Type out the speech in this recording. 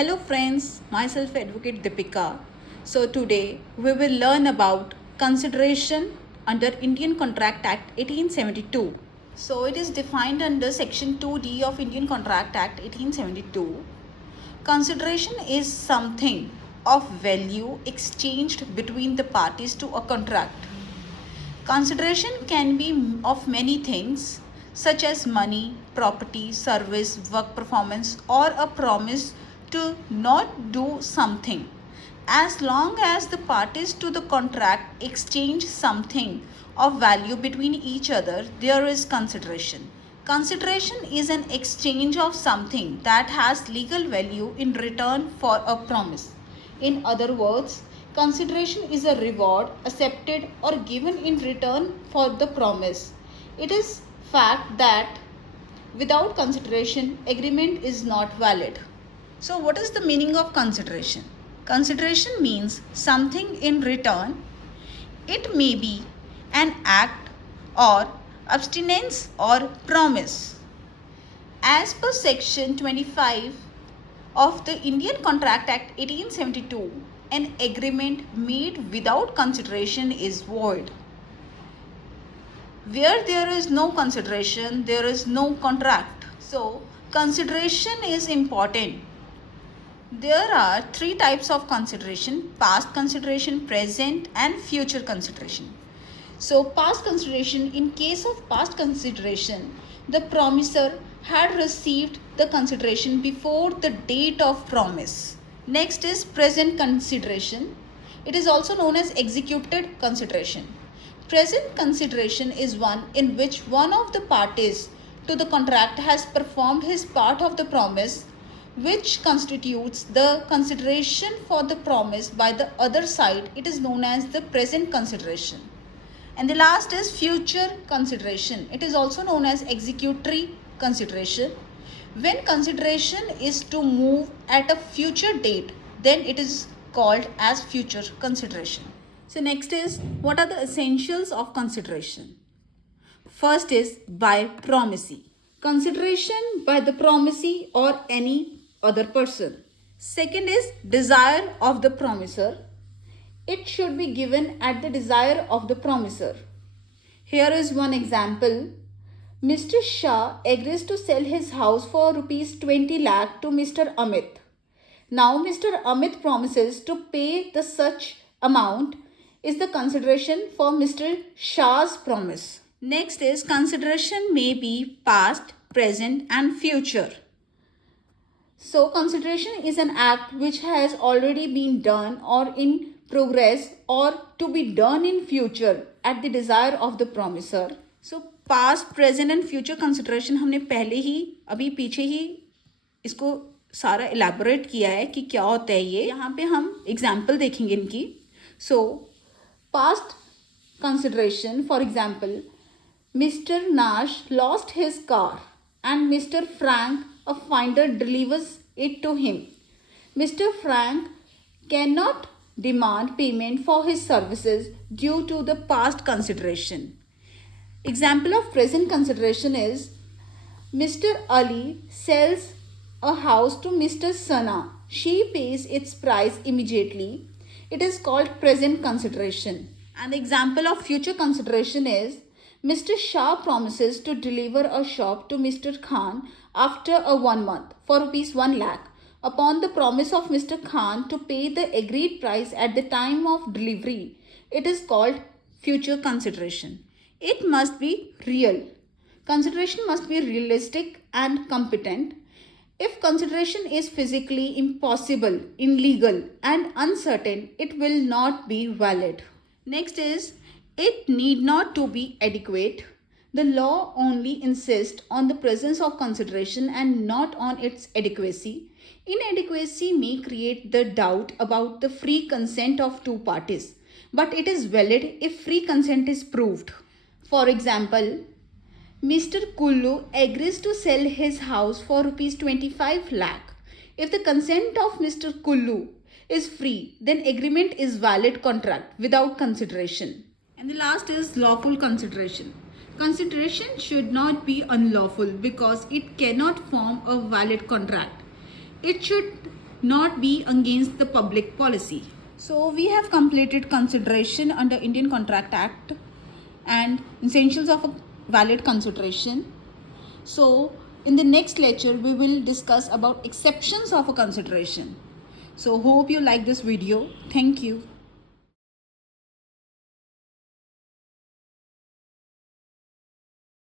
Hello friends, myself Advocate Deepika. So today we will learn about consideration under Indian Contract Act 1872. So it is defined under section 2D of Indian Contract Act 1872. Consideration is something of value exchanged between the parties to a contract. Consideration can be of many things such as money, property, service, work performance, or a promise to not do something. As long as the parties to the contract exchange something of value between each other, there is consideration. Consideration is an exchange of something that has legal value in return for a promise. In other words, consideration is a reward accepted or given in return for the promise. It is fact that without consideration, agreement is not valid. So what is the meaning of consideration? Consideration means something in return. It may be an act or abstinence or promise. As per section 25 of the Indian Contract Act 1872, an agreement made without consideration is void. Where there is no consideration, there is no contract. So, consideration is important. There are three types of consideration: past consideration, present and future consideration. So, past consideration, in case of past consideration, the promisor had received the consideration before the date of promise. Next is present consideration. It is also known as executed consideration. Present consideration is one in which one of the parties to the contract has performed his part of the promise, which constitutes the consideration for the promise by the other side. It is known as the present consideration. And the last is future consideration. It is also known as executory consideration. When consideration is to move at a future date, then it is called as future consideration. So next is, what are the essentials of consideration? First is by promisee. Consideration by the promisee or any other person. Second is desire of the promisor. It should be given at the desire of the promisor. Here is one example. Mr. Shah agrees to sell his house for rupees 20 lakh to Mr. Amit. Now Mr. Amit promises to pay the such amount is the consideration for Mr. Shah's promise. Next is, consideration may be past, present and future. So consideration is an act which has already been done or in progress or to be done in future at the desire of the promisor. So past, present and future consideration हमने पहले ही अभी पीछे ही इसको सारा elaborate किया है कि क्या होता है ये. यहाँ पे हम example देखेंगे इनकी. So past consideration, for example, Mr. Nash lost his car and Mr. Frank, a finder, delivers it to him. Mr. Frank cannot demand payment for his services due to the past consideration. Example of present consideration is, Mr. Ali sells a house to Mr. Sana. She pays its price immediately. It is called present consideration. And the example of future consideration is, Mr. Shah promises to deliver a shop to Mr. Khan after a 1 month for rupees 1 lakh. Upon the promise of Mr. Khan to pay the agreed price at the time of delivery, it is called future consideration. It must be real. Consideration must be realistic and competent. If consideration is physically impossible, illegal and uncertain, it will not be valid. Next is, it need not to be adequate. The law only insists on the presence of consideration and not on its adequacy. Inadequacy may create the doubt about the free consent of two parties, but it is valid if free consent is proved. For example, Mr. Kullu agrees to sell his house for rupees 25 lakh. If the consent of Mr. Kullu is free, then agreement is valid contract without consideration. And the last is lawful consideration. Consideration should not be unlawful because it cannot form a valid contract. It should not be against the public policy. So we have completed consideration under Indian Contract Act and essentials of a valid consideration. So in the next lecture we will discuss about exceptions of a consideration. So hope you like this video. Thank you.